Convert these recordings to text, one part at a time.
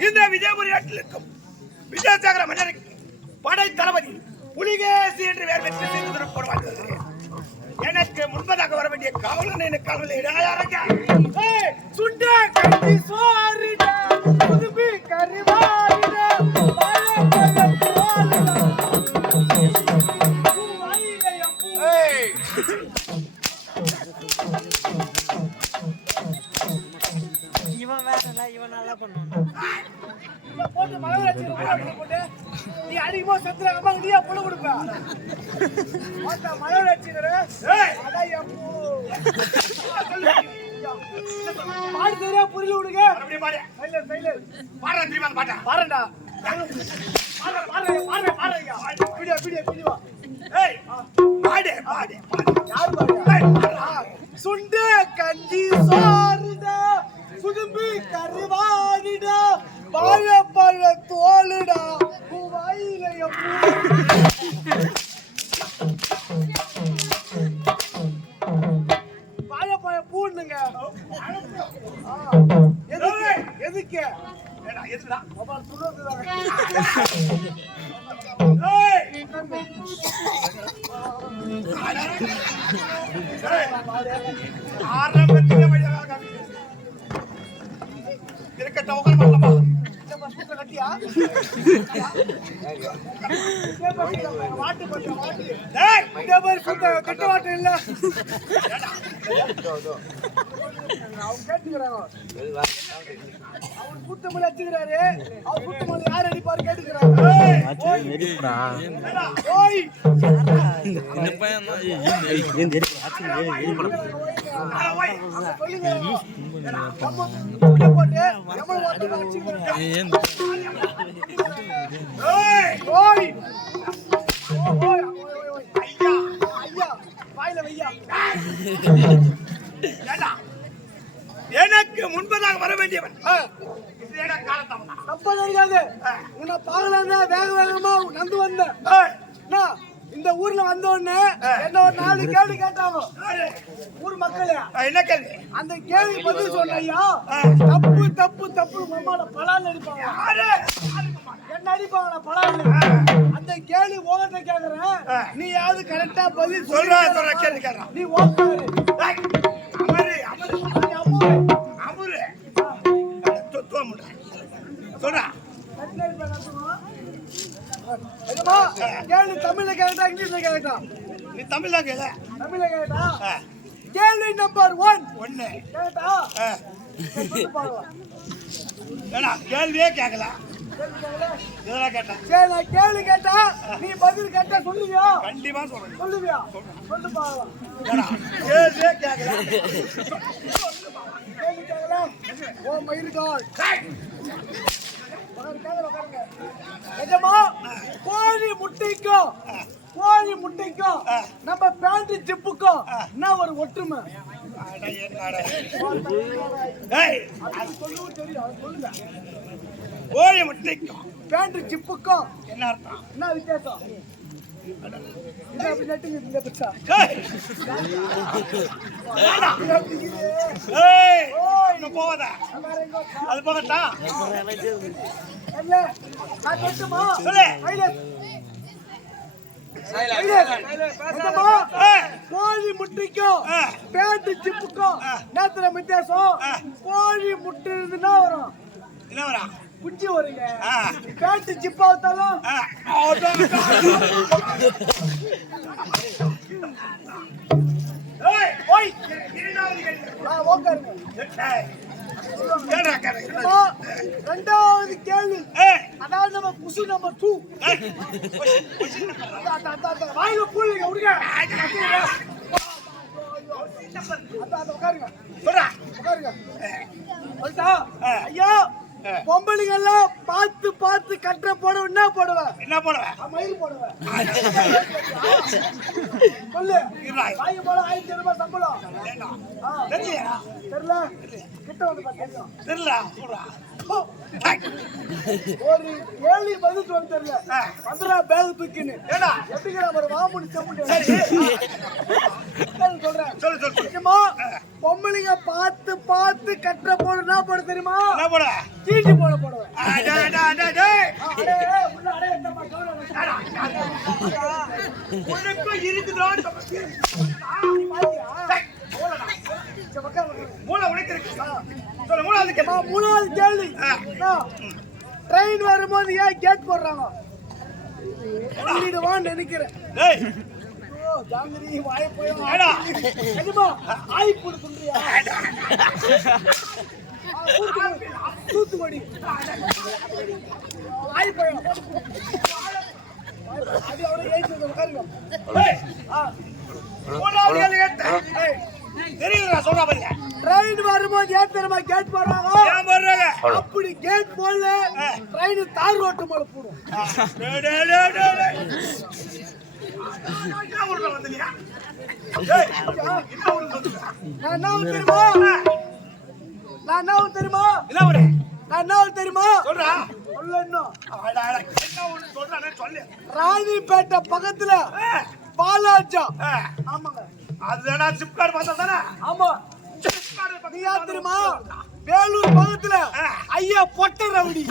இந்த விஜயபுரி நாட்டில் இருக்கும் விஜயசாகர மன்னருக்கு படை தளபதி புலிகேசி என்று வேறு வெற்றி எனக்கு முன்பதாக வர வேண்டிய காவலன் எனக்கு காவலை இடையாரங்க சுண்ட கட்டி சோறிட புதுப்பி அப்படியே பாடு சைலர் சைலர் பாடுறா தெரியுமா அந்த பாட்டா. பாடுறா பாடுறா பாடுறா பாடுறா பாடுறா வீடியோ வீடியோ வீடியோ. ஏய் பாடு பாடு யார் பாடுறா. சுண்டு கஞ்சி சோறுடா சுதும்பி கருவாடிடா வாழைப்பழ தோலுடா. வாயிலைய வாழைப்பழ வாட்டு டேய் இந்த மாதிரி சுத்த கட்ட வாட்டு இல்ல. அவர் குத்தமலை அடிச்சுக்கிறாரு அவர் குத்தமலை யார் அடிப்பாரு கேட்டுக்கிறாங்க எனக்கு முன்பதாக வர வேண்டியவன். தெரியாது. உன்னை பார்க்கலாம் வேக வேகமா நந்து வந்தேன். இந்த ஊர்ல வந்த உடனே என்ன ஒரு நாலு கேள்வி கேட்டாங்க. ஊர் மக்களே என்ன கேள்வி? அந்த கேள்வி பதில் சொன்ன ஐயா தப்பு தப்பு தப்பு மம்மால பலால் அடிப்பாங்க. யாரு? என்ன அடிப்பாங்க பலால்? அந்த கேள்வி ஓகட்ட கேக்குறேன். நீ யாவது கரெக்டா பதில் சொல்றா சொல்றா கேள்வி கேட்கறான் நீ ஓக்காரு. கேள்வி தமிழ்ல கேட்டா இங்கிலீஷ்ல கேட்டா. நீ தமிழ்ல கேள. தமிழ்ல கேட்டா? கேள்வி நம்பர் ஒன் ஒண்ணு. கேட்டா. ஏடா கேள்வியே கேட்கல இதெல்லாம் கேட்டேன் சரி நான் கேள்வி கேட்டா நீ பதில் கேட்டா சொல்லுவியா? கண்டிப்பா சொல்றேன். சொல்லுவியா? சொல்லு பார்க்கலாம் ஏடா கேள்வியே கேட்கல கேள்வி ஓ நிஜமா கோழி முட்டைக்கும் கோழி முட்டைக்கும் நம்ம பேண்ட் ஜிப்புக்கும் என்ன ஒரு ஒற்றுமை? கோழி முட்டைக்கும் பேண்ட் ஜிப்புக்கும் என்ன அர்த்தம்? என்ன வித்தியாசம் என்ன இன்னும் அது போகட்டா கோழி முட்டைக்கும் ஆ. பேண்ட் சிப்புக்கும் ஆ. வித்தியாசம் கோழி முட்டை இருந்துன்னா வரும் என்ன வரா குஞ்சு வருங்க. பேண்ட் ஜிப்பா அம்மா, ரெண்டாவது கேள்வி. அதாவது நம்ம குசு நம்பர் டூ வாயில புள்ளிங்க விடுங்க உட்காருங்க உட்காருங்க. ஐயா. பொம்பளைங்க எல்லாம் பார்த்து பார்த்து கட்டுற போடுவேன் என்ன போடுவேன் என்ன போடுவ? மயில் போடுவேன் சொல்லு. வாங்கி போல ஆயிரத்தி ரூபாய் சம்பளம்? தெரியல. கிட்ட வந்து தெரியல. ஒரு கேள்வி பதில் சொல்ல தெரியல. வந்துடா பேக் தூக்கின்னு. ஏடா எப்படிங்கிற ஒரு வாமுடி செம்முடி சொல்றேன். சொல்லு சொல்லு சொல்லு. தெரியுமா பொம்பளைங்க பார்த்து பார்த்து கட்டுற போட என்ன போட தெரியுமா? என்ன போட சீட்டு போட போடுவேன். உனக்கும் உட்காரு. மூளை உனக்கு இருக்கு சொல்லு அதுக்கு அம்மா, மூணாவது கேள்வி. ட்ரெயின் வரும்போது ஏன் கேட் போடுறாங்க? சொல்லிடுவான்னு நினைக்கிறேன் ஜாங்கிரி வாய போய் ஆய் போடு சொல்றியா ஆ, தூத்துக்குடி. போய் அது அவரை ஏய்ச்சி உட்காருங்க தெரியல சொல்றா பாருங்க ட்ரெயின் வரும்போது ஏன் தெரியுமா கேட் போடுறாங்க ஏன் போடுறாங்க அப்படி கேட் போடல ட்ரெயின் தார் ரோட்டு மேல போடும். என்ன தெரியுமா நான் என்ன தெரியுமா? என்ன? நான் என்ன தெரியுமா? சொல்றா. சொல்ல இன்னும் என்ன ஊரு சொல்றானே சொல்லு. ராணிப்பேட்டை பக்கத்துல பாலாஜா. ஆமாங்க. அதுதானா சிப்கார்டு பார்த்தா தானே? ஆமா. சிப்கார்டு தெரியுமா? வேலூர் பக்கத்துல. ஐயா பொட்ட ரவுடி.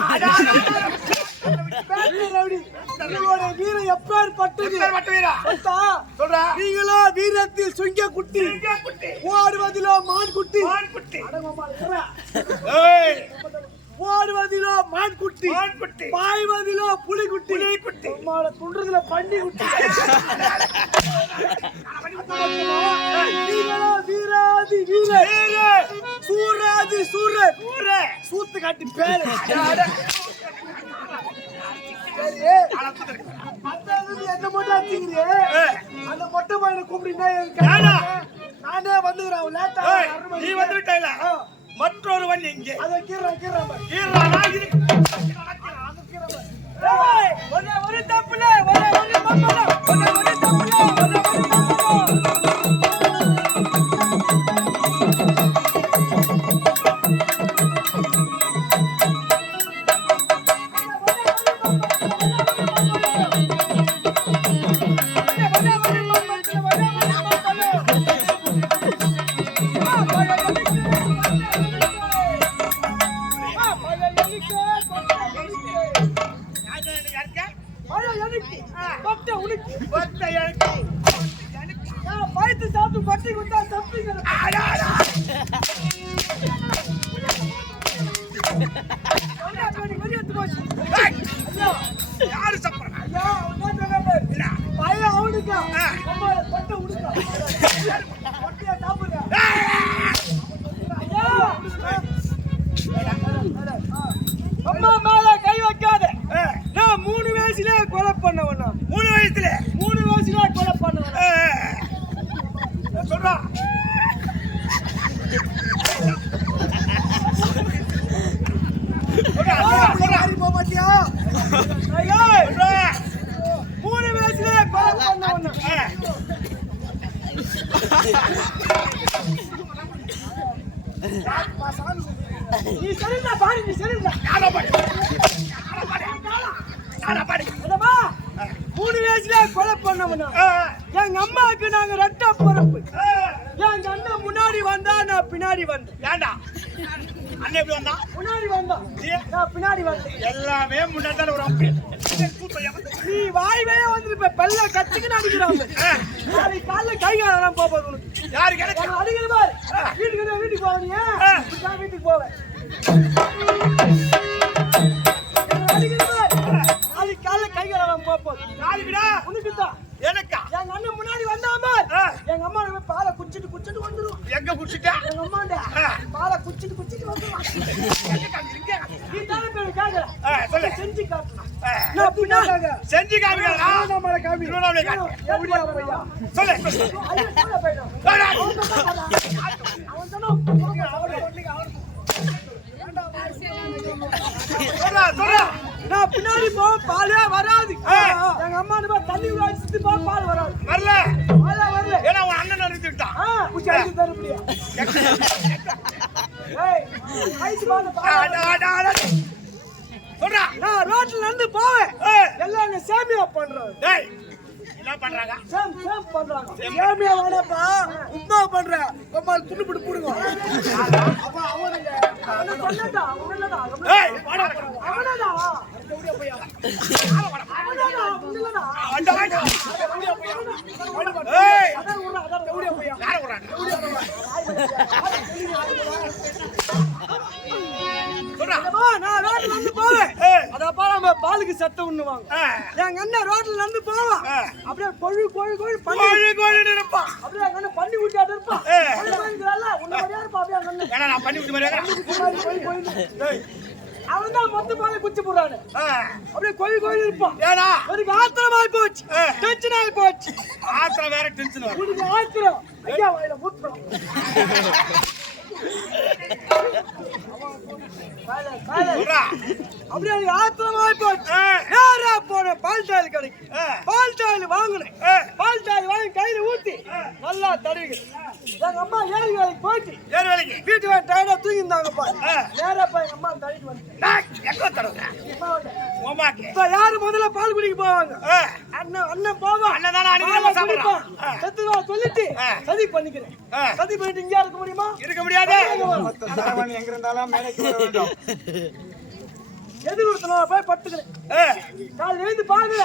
ரவுடி. உங்களோட வீரா? பார்த்தா? சொல்றா. நீங்களோ வீரத்தில் சுங்க குட்டி ஓடுவதிலோ மான் குட்டி மான் குட்டி அடங்கம்மா, இருக்கிற. ஏய் ஓடுவதிலோ மான் குட்டி மான் குட்டி பாய்வதிலோ புலி குட்டி புலி குட்டி உம்மால துண்டுறதுல பண்டி குட்டி நீங்களோ வீராதி வீரு. சூராதி சூரர் ஊரு சூத்து காட்டி பேரு. சரி. என்ன மட்டும் ஏய், அந்த மொட்டை பையனை கூப்பிடுங்க? நானே வந்துக்கிறேன் லேட்டா நீ வந்து விட்டாயில மற்றொரு வண்டி இங்கே அதை. ஈரானா இருக்கு ஏய், ஒரே ஒரு தப்புல, ஒரே ஒரு மம்மல, ஒரே ஒரு தப்புல, ஒரே ஒரு மம்மல. யாரு சப்பறா பையன் அவனுக்கா அம்மா பொட்டை உடுக்கா பொட்டையா சாப்பிடுறா அம்மா மேல கை வைக்காத நான் மூணு வயசுல கொலை பண்ணவனா மூணு வயசுல மூணு வயசுல கொலை பண்ணவனா சொல்றா போக மாட்டியா மூணு பண்ணவனா நீ சரிடா பாரு நீ சரிடா என்னம்மா? மூணு வயசுல கொலை பண்ணவனா எங்க அம்மாவுக்கு நாங்க ரெட்ட பிறப்பு. எங்க அண்ணன் முன்னாடி வந்தா நான் பின்னாடி வந்தேன். ஏண்டா? அண்ணன் எப்படி வந்தா முன்னாடி வந்தான். நான் பின்னாடி வந்தேன். எல்லாமே முன்னாடி ஒரு அப்படி. நீ வாய்வே வந்துருப்ப. பெல்ல கத்துக்கு அடிக்கிறாங்க நாளைக்கு காலைல கை காலெல்லாம் போகுது உனக்கு. யாருக்கு எனக்கு? உன்னை அடிக்கிற பாரு. வீட்டுக்கு வீட்டுக்கு இப்படிதான் வீட்டுக்கு போவேன் அடிக்கிற பாரு. நாளைக்கு காலைல கை காலெல்லாம் போகுது. யாருக்குடா உனக்கு தான் எனக்கா? எங்க அண்ணன் முன்னாடி வந்தாம. எங்க அம்மா பாலை குடிச்சிட்டு குடிச்சிட்டு வந்துரும். எங்க குடிச்சிட்டா? எங்க அம்மாண்ட. பாலை குடிச்சிட்டு செஞ்சு நான் பின்னாடி போ போக பாலே வராது ஆ. எங்க அம்மா தண்ணி வச்சுட்டு போக பால் வராது வரல வரல ஏன்னா உன் அண்ணன் சொல்றா நான் ரோட்ல நடந்து போவேன் எல்லாம் என்ன சாமியா பண்றாங்க டேய் என்ன பண்றாங்க சாம் சாம் பண்றாங்க சாமியா வேணப்பா உப்மா பண்ற உப்மா துண்டு புடி புடுங்க அப்ப அவனுங்க அவன சொல்லடா அவனடா அவனடா அவனடா பாலுக்கு சத்தம் உண்ணுவாங்க. ஆ. எங்க அண்ணன் ரோட்ல நடந்து போவான். அப்படியே கொழு கொழு கொழு பண்ணி கோழி கோழி இருப்பான். அப்படியே எங்க அண்ணன் பண்ணி ஊட்டியாட்டு இருப்பான். உன்னை மாதிரியா இருப்பான் அப்படியே அண்ணன். நான் பண்ணி விட்டு மாதிரி கொழு கொழு கொழுன்னு. அவன் தான் மொத்த பாலை குச்சி போடுறானு. அப்படியே கொழு கொழு இருப்பான். ஏடா எனக்கு ஆத்திரமாய் போச்சு ஏ. டென்ஷன் ஆகி போச்சு ஆத்திரம் வேற டென்ஷன் உனக்கு ஆத்திரம். ஐயா வாயில. சொல்றா அப்படியே எனக்கு ஆத்திரமாய் போச்சு ஆ. நேரா போன பால் டாயில் கடைக்கு? ஆ. பால் டாயில் வாங்கினேன். ஆ. பால் டாயில் வாங்கி கையில ஊத்தி நல்லா எங்க அம்மா ஏழு வேலைக்கு போச்சு ஏறு வேலைக்கு. வீட்டு வேலை டயர்டா தூங்கி இருந்தாங்கப்பா ஆ. நேரா போய் எங்க அம்மா எங்க அம்மா வந்து, இப்ப யாரு முதல்ல பால் குடிக்க போவாங்க? ஆ. அண்ணன் அண்ணன் போவான் அண்ணன் தானே. குடிப்பான். செத்துவா சொல்லிட்டு. சதி பண்ணிக்கிறேன். ஆ. சதி பண்ணிட்டு இங்கே இருக்க முடியுமா? இருக்க முடியாது. எதிர் ஒருத்தன போய் பட்டுக்கிறேன் கால் எழுந்து பாக்கல